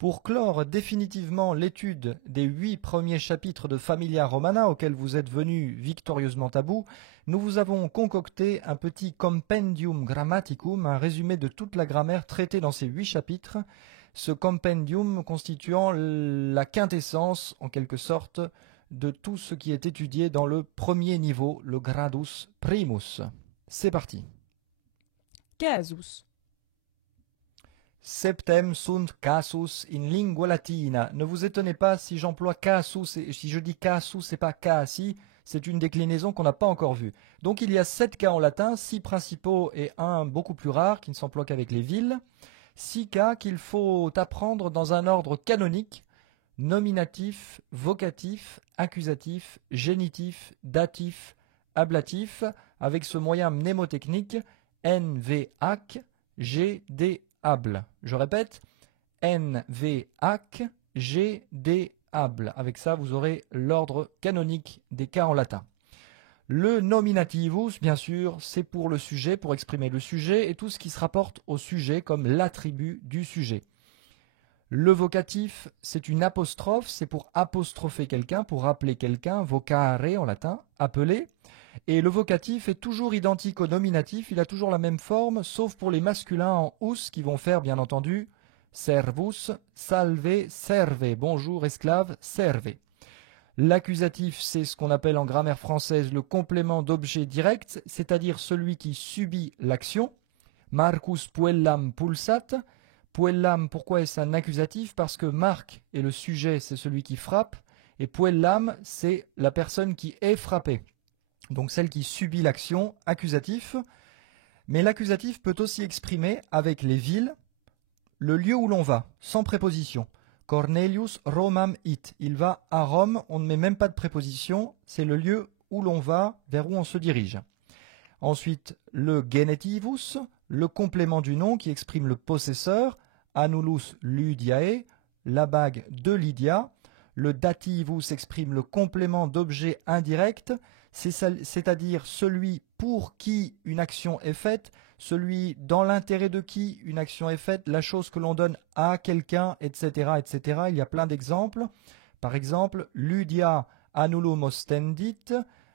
Pour clore définitivement l'étude des 8 premiers chapitres de Familia Romana auxquels vous êtes venus victorieusement à bout, nous vous avons concocté un petit compendium grammaticum, un résumé de toute la grammaire traitée dans ces 8 chapitres, ce compendium constituant la quintessence, en quelque sorte, de tout ce qui est étudié dans le premier niveau, le gradus primus. C'est parti. Casus. Septem sunt casus in lingua latina. Ne vous étonnez pas si j'emploie casus, et si je dis casus, c'est pas casi, c'est une déclinaison qu'on n'a pas encore vue. Donc il y a 7 cas en latin, 6 principaux et un beaucoup plus rare qui ne s'emploie qu'avec les villes. 6 cas qu'il faut apprendre dans un ordre canonique, nominatif, vocatif, accusatif, génitif, datif, ablatif, avec ce moyen mnémotechnique NVAC, GD able. Je répète, NVAC, GD able. Avec ça, vous aurez l'ordre canonique des cas en latin. Le nominativus, bien sûr, c'est pour le sujet, pour exprimer le sujet et tout ce qui se rapporte au sujet comme l'attribut du sujet. Le vocatif, c'est une apostrophe, c'est pour apostropher quelqu'un, pour appeler quelqu'un, vocare en latin, appeler. Et le vocatif est toujours identique au nominatif, il a toujours la même forme, sauf pour les masculins en us qui vont faire, bien entendu, servus, salve, serve, bonjour, esclave, serve. L'accusatif, c'est ce qu'on appelle en grammaire française le complément d'objet direct, c'est-à-dire celui qui subit l'action. Marcus puellam pulsat. Puellam, pourquoi est-ce un accusatif? Parce que Marc est le sujet, c'est celui qui frappe, et puellam, c'est la personne qui est frappée. Donc celle qui subit l'action, accusatif. Mais l'accusatif peut aussi exprimer avec les villes le lieu où l'on va, sans préposition. Cornelius Romam it. Il va à Rome, on ne met même pas de préposition, c'est le lieu où l'on va, vers où on se dirige. Ensuite, le genetivus, le complément du nom qui exprime le possesseur, annulus Lydiae, la bague de Lydia. Le dativus exprime le complément d'objet indirect, c'est-à-dire celui pour qui une action est faite, celui dans l'intérêt de qui une action est faite, la chose que l'on donne à quelqu'un, etc., etc. Il y a plein d'exemples. Par exemple, Lydia annulum ostendit,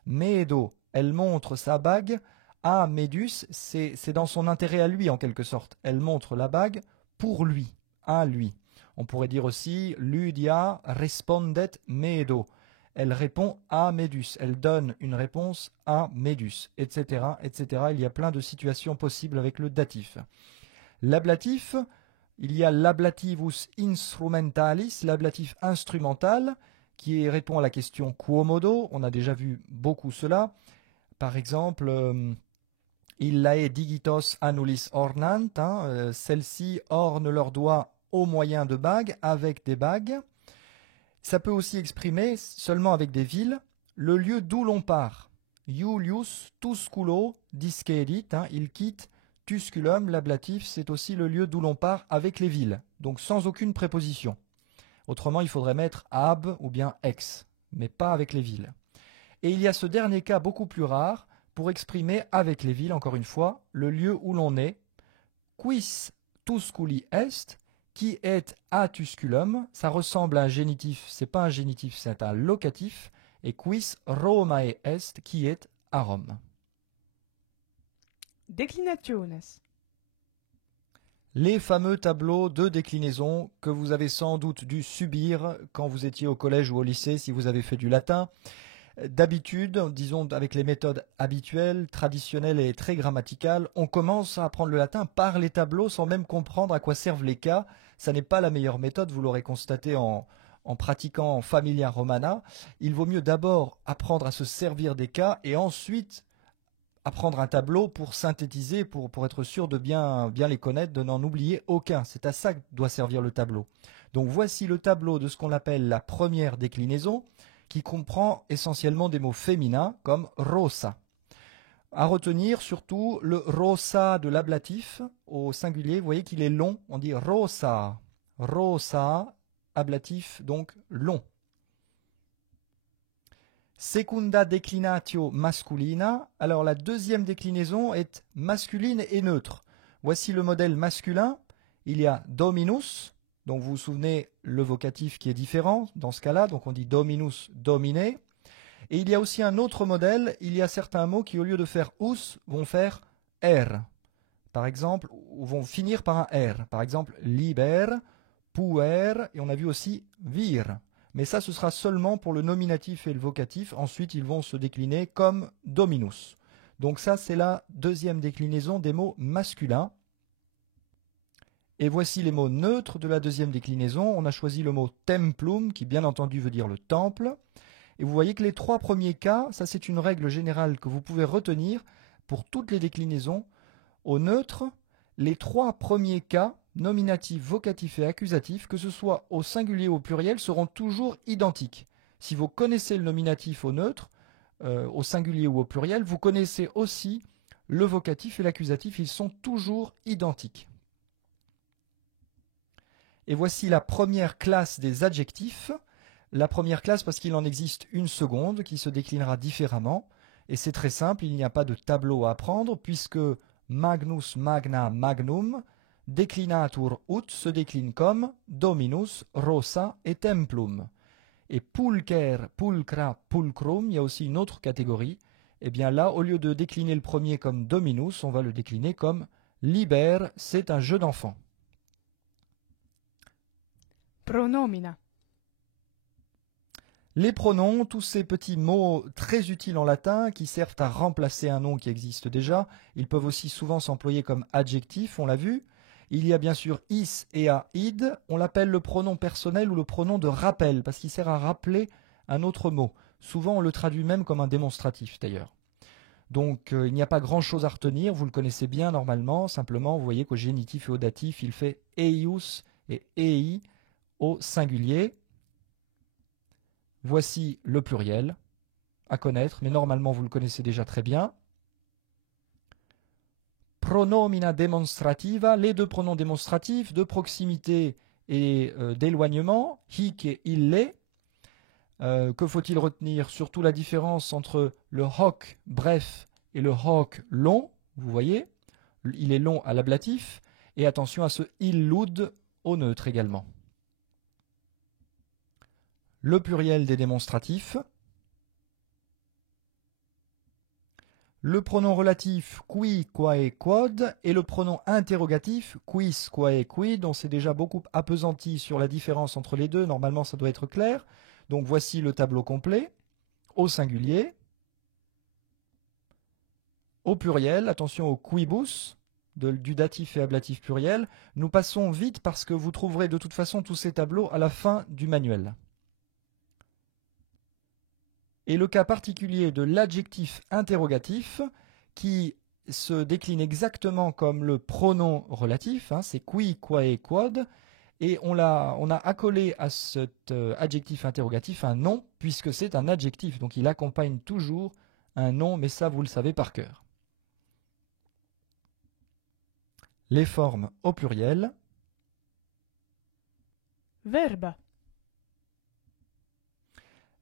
Medo, elle montre sa bague, à Médus, c'est dans son intérêt à lui en quelque sorte. Elle montre la bague pour lui, à lui. On pourrait dire aussi Lydia respondet Medo. Elle répond à Médus. Elle donne une réponse à Médus, etc., etc. Il y a plein de situations possibles avec le datif. L'ablatif, il y a l'ablativus instrumentalis, l'ablatif instrumental, qui répond à la question quomodo. On a déjà vu beaucoup cela. Par exemple, illae digitos annulis ornant, celles-ci ornent leurs doigts au moyen de bagues, avec des bagues. Ça peut aussi exprimer, seulement avec des villes, le lieu d'où l'on part. Iulius Tusculo discedit, il quitte Tusculum, l'ablatif, c'est aussi le lieu d'où l'on part avec les villes, donc sans aucune préposition. Autrement, il faudrait mettre ab ou bien ex, mais pas avec les villes. Et il y a ce dernier cas beaucoup plus rare, pour exprimer avec les villes, encore une fois, le lieu où l'on est. Quis Tusculi est, qui est à Tusculum, ça ressemble à un génitif, c'est pas un génitif, c'est un locatif, et quis Romae est, qui est à Rome. Declinationes. Les fameux tableaux de déclinaison que vous avez sans doute dû subir quand vous étiez au collège ou au lycée si vous avez fait du latin. D'habitude, disons avec les méthodes habituelles, traditionnelles et très grammaticales, on commence à apprendre le latin par les tableaux sans même comprendre à quoi servent les cas. Ça n'est pas la meilleure méthode, vous l'aurez constaté en pratiquant Familia Romana. Il vaut mieux d'abord apprendre à se servir des cas et ensuite apprendre un tableau pour synthétiser, pour être sûr de bien les connaître, de n'en oublier aucun. C'est à ça que doit servir le tableau. Donc voici le tableau de ce qu'on appelle la première déclinaison, qui comprend essentiellement des mots féminins comme rosa. À retenir surtout le rosa de l'ablatif au singulier, vous voyez qu'il est long, on dit rosa. Rosa, ablatif, donc long. Secunda declinatio masculina. Alors la deuxième déclinaison est masculine et neutre. Voici le modèle masculin. Il y a dominus, Donc vous vous souvenez le vocatif qui est différent dans ce cas-là, donc on dit dominus, dominer. Et il y a aussi un autre modèle, il y a certains mots qui au lieu de faire us vont faire r. Par exemple, ou vont finir par un r. Par exemple, liber, puer, et on a vu aussi vir. Mais ça, ce sera seulement pour le nominatif et le vocatif. Ensuite, ils vont se décliner comme dominus. Donc ça, c'est la deuxième déclinaison des mots masculins. Et voici les mots neutres de la deuxième déclinaison. On a choisi le mot templum, qui bien entendu veut dire le temple. Et vous voyez que les trois premiers cas, ça c'est une règle générale que vous pouvez retenir pour toutes les déclinaisons. Au neutre, les trois premiers cas, nominatif, vocatif et accusatif, que ce soit au singulier ou au pluriel, seront toujours identiques. Si vous connaissez le nominatif au neutre, au singulier ou au pluriel, vous connaissez aussi le vocatif et l'accusatif, ils sont toujours identiques. Et voici la première classe des adjectifs. La première classe parce qu'il en existe une seconde qui se déclinera différemment. Et c'est très simple, il n'y a pas de tableau à apprendre puisque magnus, magna, magnum, declinatur ut se décline comme dominus, rosa et templum. Et pulcher, pulcra, pulcrum, il y a aussi une autre catégorie. Et bien là, au lieu de décliner le premier comme dominus, on va le décliner comme liber, c'est un jeu d'enfant. Pronomina. Les pronoms, tous ces petits mots très utiles en latin qui servent à remplacer un nom qui existe déjà, ils peuvent aussi souvent s'employer comme adjectifs, on l'a vu. Il y a bien sûr is et a id, on l'appelle le pronom personnel ou le pronom de rappel parce qu'il sert à rappeler un autre mot. Souvent on le traduit même comme un démonstratif d'ailleurs. Donc il n'y a pas grand chose à retenir, vous le connaissez bien normalement, simplement vous voyez qu'au génitif et au datif il fait eius et ei au singulier. Voici le pluriel à connaître, mais normalement vous le connaissez déjà très bien. Pronomina demonstrativa, les deux pronoms démonstratifs de proximité et d'éloignement, hic et ille. Que faut-il retenir? Surtout la différence entre le hoc bref et le hoc long, vous voyez, il est long à l'ablatif, et attention à ce illud au neutre également. Le pluriel des démonstratifs, le pronom relatif qui, quae, quod, et le pronom interrogatif quis, quae, quid. On s'est déjà beaucoup appesanti sur la différence entre les deux, normalement ça doit être clair. Donc voici le tableau complet, au singulier, au pluriel, attention au quibus, du datif et ablatif pluriel. Nous passons vite parce que vous trouverez de toute façon tous ces tableaux à la fin du manuel. Et le cas particulier de l'adjectif interrogatif qui se décline exactement comme le pronom relatif, hein, c'est qui, quae, quod, et on a accolé à cet adjectif interrogatif un nom puisque c'est un adjectif, donc il accompagne toujours un nom, mais ça vous le savez par cœur. Les formes au pluriel. Verba.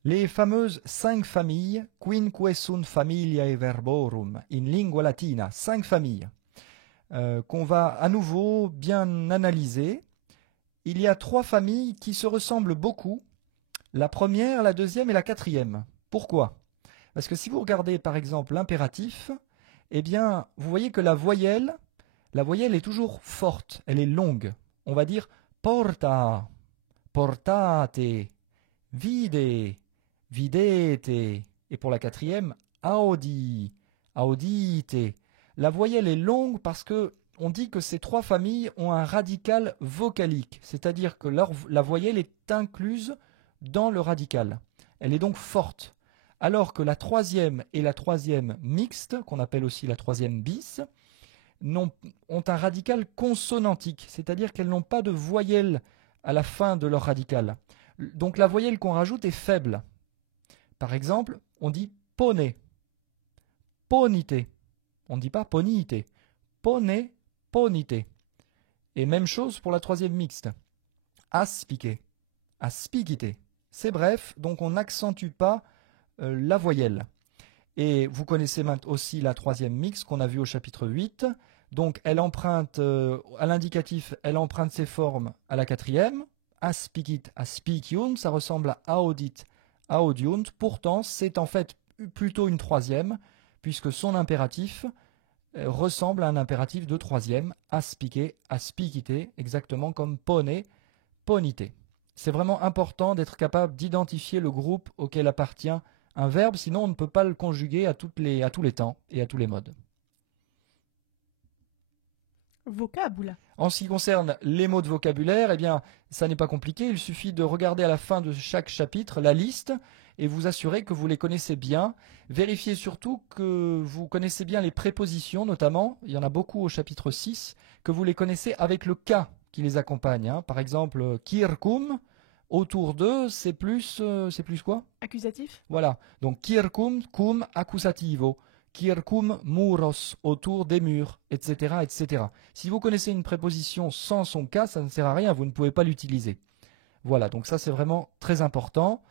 Les fameuses 5 familles, quinque sunt familiae verborum, in lingua latina, 5 familles, qu'on va à nouveau bien analyser. Il y a 3 familles qui se ressemblent beaucoup, la première, la deuxième et la quatrième. Pourquoi? Parce que si vous regardez par exemple l'impératif, eh bien vous voyez que la voyelle est toujours forte, elle est longue. On va dire porta, portate, vide, videte, et pour la quatrième, audi, audite. La voyelle est longue parce que on dit que ces 3 familles ont un radical vocalique, c'est-à-dire que la voyelle est incluse dans le radical. Elle est donc forte. Alors que la troisième et la troisième mixte, qu'on appelle aussi la troisième bis, ont un radical consonantique, c'est-à-dire qu'elles n'ont pas de voyelle à la fin de leur radical. Donc la voyelle qu'on rajoute est faible. Par exemple, on dit pone, ponite. On ne dit pas ponite. Pone, ponite. Et même chose pour la troisième mixte. Aspique, aspicite. C'est bref, donc on n'accentue pas la voyelle. Et vous connaissez aussi la troisième mixte qu'on a vue au chapitre 8. Donc elle emprunte, à l'indicatif, elle emprunte ses formes à la quatrième. Aspicit, aspiciunt, ça ressemble à audit, audiunt. Pourtant, c'est en fait plutôt une troisième, puisque son impératif ressemble à un impératif de troisième, aspice, aspicite, exactement comme pone, ponite. C'est vraiment important d'être capable d'identifier le groupe auquel appartient un verbe, sinon on ne peut pas le conjuguer à tous les temps et à tous les modes. Vocabula. En ce qui concerne les mots de vocabulaire, eh bien, ça n'est pas compliqué. Il suffit de regarder à la fin de chaque chapitre la liste et vous assurer que vous les connaissez bien. Vérifiez surtout que vous connaissez bien les prépositions, notamment. Il y en a beaucoup au chapitre 6, que vous les connaissez avec le cas qui les accompagne. Hein. Par exemple, kirkum, autour d'eux, c'est plus quoi? Accusatif. Voilà. Donc, kirkum, cum accusativo. Kirkum muros, autour des murs, etc., etc. Si vous connaissez une préposition sans son cas, ça ne sert à rien, vous ne pouvez pas l'utiliser. Voilà, donc ça c'est vraiment très important.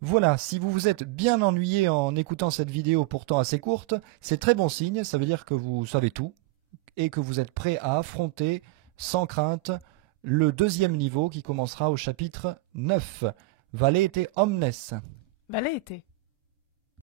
Voilà, si vous vous êtes bien ennuyé en écoutant cette vidéo pourtant assez courte, c'est très bon signe, ça veut dire que vous savez tout et que vous êtes prêt à affronter sans crainte le deuxième niveau qui commencera au chapitre 9. Valete omnes. Valete.